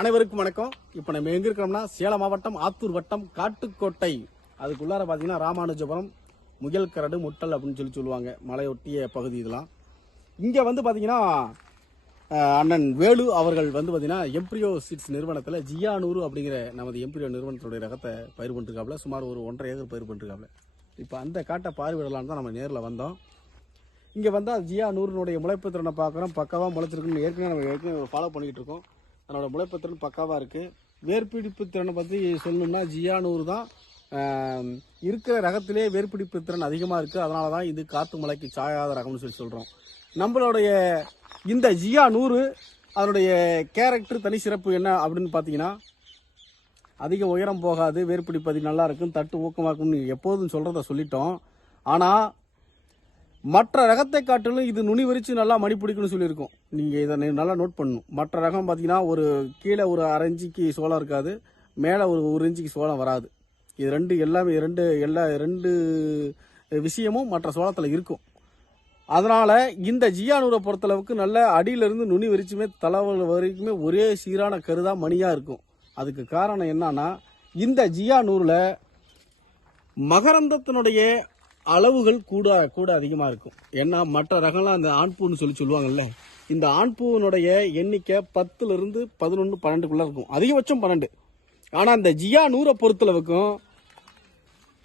அனைவருக்கும் வணக்கம். இப்போ நம்ம எங்க இருக்கிறோம்னா சேலம் மாவட்டம் ஆத்தூர் வட்டம் காட்டுக்கோட்டை. அதுக்குள்ளார பார்த்தீங்கன்னா ராமானுஜபுரம் முயல் கரடு முட்டல் அப்படின்னு சொல்லி சொல்லுவாங்க. மலையொட்டிய பகுதி இதெல்லாம். இங்கே வந்து பார்த்தீங்கன்னா அண்ணன் வேலு அவர்கள் வந்து பார்த்தீங்கன்னா எம்ப்ரியோ சீட்ஸ் நிறுவனத்தில் ஜியானூறு அப்படிங்கிற நமது எம்ப்ரியோ நிறுவனத்துடைய ரகத்தை பயிர் பண்ணிருக்காப்புல. சுமார் ஒரு ஒன்றரை ஏக்கர் பயிர் பண்ணிருக்காப்புல. இப்போ அந்த காட்டை பார்வையிடலான்னு தான் நம்ம நேரில் வந்தோம். இங்கே வந்தால் ஜியா நூறுனுடைய முளைப்பு திறனை பார்க்குறோம். பக்காவாக முளைச்சிருக்குன்னு ஏற்கனவே நம்ம ஏற்கனவே ஃபாலோ பண்ணிக்கிட்டு இருக்கோம். அதனோட முளைப்பு திறன் பக்காவாக இருக்குது வேர்பிடிப்பு திறனை பற்றி சொல்லணும்னா ஜியா நூறு தான் இருக்கிற ரகத்திலே வேர்பிடிப்பு திறன் அதிகமாக இருக்குது அதனால தான் இது காற்று மலைக்கு சாயாத ரகம்னு சொல்லி சொல்கிறோம் நம்மளுடைய இந்த ஜியா நூறு அதனுடைய கேரக்டர் தனி சிறப்பு என்ன அப்படின்னு பார்த்தீங்கன்னா அதிக உயரம் போகாது வேர்பிடிப்பது நல்லா இருக்கும் தட்டு ஊக்கமாக இருக்கும்னு எப்போதும் சொல்கிறத சொல்லிட்டோம். ஆனால் மற்ற ரகத்தை காட்டிலும் இது நுனி வரிச்சு நல்லா மணி பிடிக்கும்னு சொல்லியிருக்கோம். நீங்கள் இதை நல்லா நோட் பண்ணணும். மற்ற ரகம் பார்த்தீங்கன்னா ஒரு கீழே ஒரு அரை இன்ச்சுக்கு சோளம் இருக்காது மேலே ஒரு ஒரு இஞ்சிக்கு சோளம் வராது. இது ரெண்டு எல்லாமே ரெண்டு எல்லா ரெண்டு விஷயமும் மற்ற சோளத்தில் இருக்கும். அதனால் இந்த ஜியானூரை பொறுத்தளவுக்கு நல்ல அடியிலிருந்து நுனி வரிச்சுமே தலைவர் வரைக்குமே ஒரே சீரான கருதாக மணியாக இருக்கும். அதுக்கு காரணம் என்னன்னா இந்த ஜியானூரில் மகரந்தத்தினுடைய அளவுகள் கூட கூட அதிகமாக இருக்கும். ஏன்னா மற்ற ரகம்லாம் அந்த ஆண்பூன்னு சொல்லி சொல்லுவாங்கல்ல இந்த ஆண்பூவினுடைய எண்ணிக்கை பத்துலேருந்து பதினொன்று பன்னெண்டுக்குள்ளே இருக்கும். அதிகபட்சம் பன்னெண்டு. ஆனால் இந்த ஜியா நூறை பொறுத்தளவுக்கும்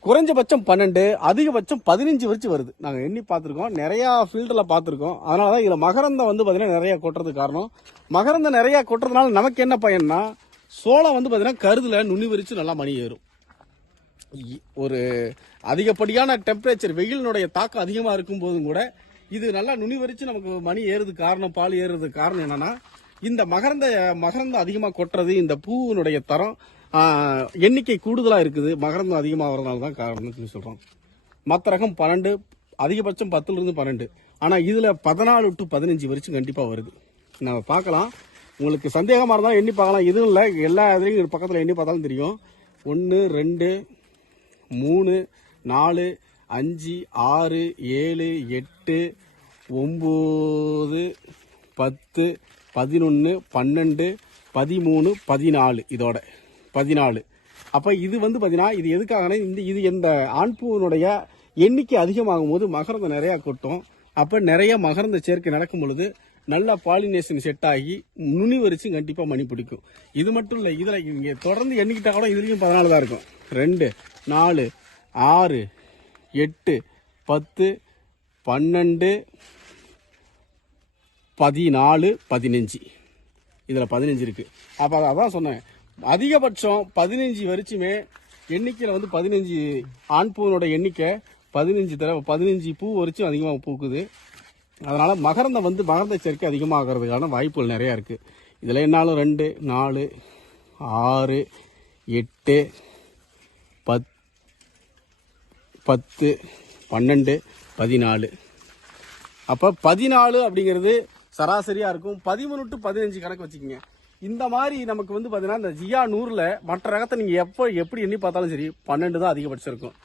குறைஞ்சபட்சம் பன்னெண்டு அதிகபட்சம் பதினஞ்சு வரைக்கும் வருது. நாங்கள் எண்ணி பார்த்துருக்கோம். நிறையா ஃபீல்டில் பார்த்துருக்கோம். அதனால தான் இதில் மகரந்தம் வந்து பார்த்திங்கன்னா நிறையா கொட்டுறதுக்கு காரணம். மகரந்தம் நிறையா கொட்டுறதுனால நமக்கு என்ன பயன்னா சோளம் வந்து பார்த்திங்கன்னா கருதில் நுண்ணி விரித்து நல்லா மணி ஏறும். ஒரு அதிகப்படியான டெம்பரேச்சர் வெயிலினுடைய தாக்கம் அதிகமாக இருக்கும் போதும் கூட இது நல்லா நுனி வரிச்சு நமக்கு மணி ஏறுறது காரணம் பால் ஏறுறதுக்கு காரணம் என்னன்னா இந்த மகரந்த மகரந்தம் அதிகமாக கொட்டுறது இந்த பூவினுடைய தரம் எண்ணிக்கை கூடுதலாக இருக்குது. மகரந்தம் அதிகமாக வரதுனால தான் காரணம்னு சொல்லி சொல்கிறோம் மற்ற ரகம் பன்னெண்டு அதிகபட்சம் பத்துலேருந்து பன்னெண்டு. ஆனால் இதில் பதினாலு டு பதினஞ்சு வரைக்கும் கண்டிப்பாக வருது. நம்ம பார்க்கலாம். உங்களுக்கு சந்தேகமாக இருந்தால் எண்ணி பார்க்கலாம். இதுவும் இல்லை. எல்லா இதுலேயும் பக்கத்தில் எண்ணி பார்த்தாலும் தெரியும். ஒன்று ரெண்டு மூணு நாலு அஞ்சு ஆறு ஏழு எட்டு ஒம்பது பத்து பதினொன்று பன்னெண்டு பதிமூணு பதினாலு. இதோட பதினாலு. அப்போ இது வந்து பார்த்தீங்கன்னா இது எதுக்காகனா இந்த இது இந்த ஆண்பூவினுடைய எண்ணிக்கை அதிகமாகும் போது மகரந்தம் நிறையா கொட்டும். அப்போ நிறைய மகரந்த சேர்க்கை நடக்கும் பொழுது நல்லா பாலினேஷன் செட் ஆகி நுனி வரிச்சு கண்டிப்பாக மணி பிடிக்கும். இது மட்டும் இல்லை இதில் இங்கே தொடர்ந்து எண்ணிக்கிட்டா கூட இதுலேயும் பதினாலு தான் இருக்கும். ரெண்டு நாலு ஆறு எட்டு பத்து பன்னெண்டு பதினாலு பதினஞ்சு. இதில் பதினஞ்சு இருக்கு. அப்போ அதான் சொன்னேன். அதிகபட்சம் பதினஞ்சு வரைச்சுமே எண்ணிக்கையில் வந்து பதினஞ்சு ஆண் பூவினோட எண்ணிக்கை பதினஞ்சு தடவை பதினஞ்சு பூ வரைச்சும் அதிகமாக பூக்குது. அதனால் மகரந்தம் வந்து மகரந்த சேர்க்கை அதிகமாகிறதுக்கான வாய்ப்புகள் நிறையா இருக்குது இதில் என்னாலும் ரெண்டு நாலு ஆறு எட்டு பத் பத்து பன்னெண்டு பதினாலு. அப்போ பதினாலு அப்படிங்கிறது சராசரியாக இருக்கும். பதிமூணு டு பதினஞ்சு கணக்கு வச்சுக்கோங்க. இந்த மாதிரி நமக்கு வந்து பார்த்தீங்கன்னா இந்த ஜியா நூறில் மற்ற ரகத்தை நீங்கள் எப்போ எப்படி எண்ணி பார்த்தாலும் சரி பன்னெண்டு தான் அதிகபட்சம் இருக்கும்.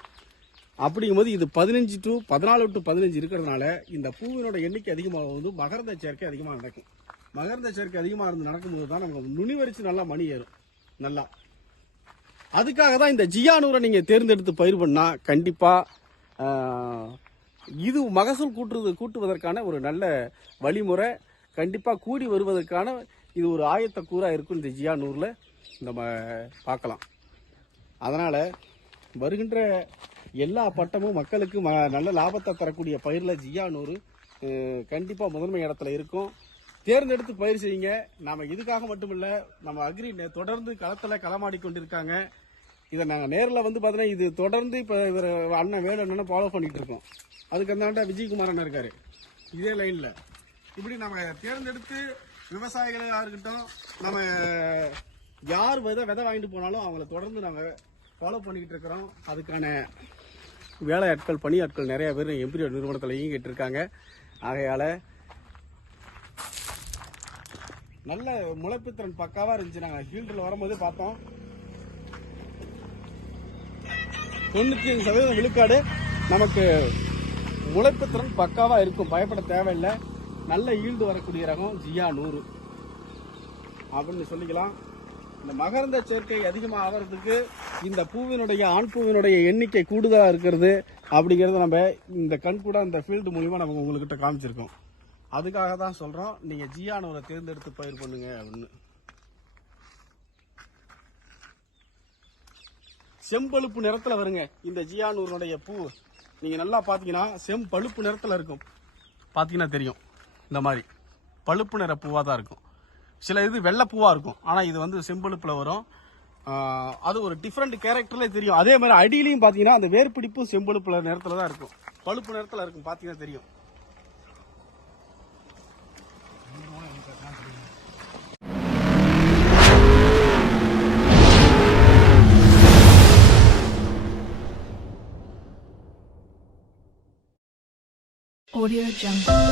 அப்படிங்கும்போது இது பதினஞ்சு டு பதினாலு டு பதினஞ்சு இருக்கிறதுனால இந்த பூவினோட எண்ணிக்கை அதிகமாகும் வந்து மகரந்த சேர்க்கை அதிகமாக நடக்கும். மகரந்த சேர்க்கை அதிகமாக இருந்து நடக்கும்போது தான் நமக்கு நுனிவரிச்சு நல்லா மணி ஏறும். நல்லா. அதுக்காக தான் இந்த ஜியானூரை நீங்கள் தேர்ந்தெடுத்து பயிர் பண்ணால் கண்டிப்பாக இது மகசூல் கூட்டுறது கூட்டுவதற்கான ஒரு நல்ல வழிமுறை. கண்டிப்பாக கூடி வருவதற்கான இது ஒரு ஆயத்த கூறாக இருக்கும் இந்த ஜியானூரில். நம்ம பார்க்கலாம். அதனால் வருகின்ற எல்லா பட்டமும் மக்களுக்கு ம நல்ல லாபத்தை தரக்கூடிய பயிரில் ஜியானூறு கண்டிப்பாக முதன்மை இடத்துல இருக்கும். தேர்ந்தெடுத்து பயிர் செய்யுங்க. நம்ம இதுக்காக மட்டும் இல்லை நம்ம அக்ரி தொடர்ந்து களத்தில் களமாடி கொண்டிருக்காங்க. இதை நாங்கள் நேரில் வந்து பார்த்தீங்கன்னா இது தொடர்ந்து இப்போ இவர் அண்ணன் வேலு அண்ணனை ஃபாலோ பண்ணிகிட்டு இருக்கோம். அதுக்கு அந்தாண்ட விஜயகுமார் அண்ணன் இருக்கார். இதே லைனில் இப்படி நம்ம தேர்ந்தெடுத்து விவசாயிகளாக இருக்கட்டும் நம்ம யார் விதை விதை வாங்கிட்டு போனாலும் அவங்கள தொடர்ந்து நாங்கள் ஃபாலோ பண்ணிக்கிட்டு இருக்கிறோம். அதுக்கான வேலை ஆட்கள் பணி ஆட்கள் நிறைய பேர் எம்பிரியோ நிறுவனத்தில் இயங்கிட்டு இருக்காங்க ஆகையால் நல்ல முளைப்புத்திறன் பக்காவாக இருந்துச்சு. நாங்கள் ஃபீல்டில் வரும்போது பார்த்தோம். தொண்ணூற்றி ஐந்து சதவீதம் விழுக்காடு நமக்கு முளைப்புத்திறன் பக்காவாக இருக்கும். பயப்பட தேவையில்லை. நல்ல ஈல்டு வரக்கூடிய ரகம் ஜியா நூறு. அப்படின்னு சொல்லிக்கலாம். இந்த மகரந்த சேர்க்கை அதிகமாக ஆகிறதுக்கு இந்த பூவினுடைய ஆண் பூவினுடைய எண்ணிக்கை கூடுதலாக இருக்கிறது அப்படிங்கிறத நம்ம இந்த கண் கூட இந்த ஃபீல்டு மூலிமா நம்ம உங்கள்கிட்ட காமிச்சிருக்கோம். அதுக்காக தான் சொல்கிறோம் நீங்கள் ஜியானூரை தேர்ந்தெடுத்து பயிர் பண்ணுங்க அப்படின்னு. செம்பழுப்பு நிறத்தில் வருங்க. இந்த ஜியானூருடைய பூ. நீங்கள் நல்லா பார்த்தீங்கன்னா செம்பழுப்பு நிறத்தில் இருக்கும். பார்த்தீங்கன்னா தெரியும். இந்த மாதிரி. பழுப்பு நிற பூவாக தான் இருக்கும். சில இது வெள்ளப்பூவாக இருக்கும். ஆனால் இது வந்து செம்பழுப்பில் வரும். அது ஒரு டிஃப்ரெண்ட் கேரக்டர்லேயே தெரியும். அதே மாதிரி அடியிலையும் பார்த்தீங்கன்னா அந்த வேர்பிடிப்பும் செம்பழுப்பில் நிறத்தில் தான் இருக்கும். பழுப்பு நிறத்தில் இருக்கும். பார்த்தீங்கன்னா தெரியும். Audio Jungle.